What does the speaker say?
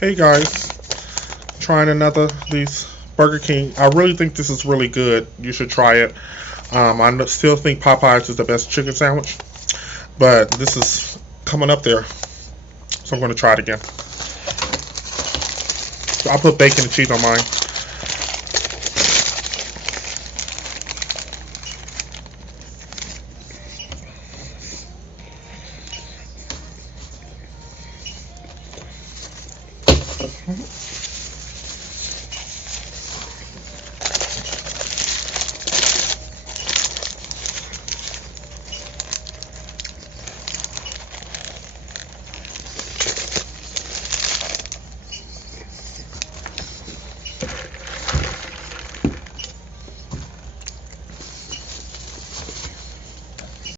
Hey guys, trying another of these Burger King. I really think this is really good. You should try it. Still think Popeyes is the best chicken sandwich, but this is coming up there, so I'm going to try it again. So I put bacon and cheese on mine.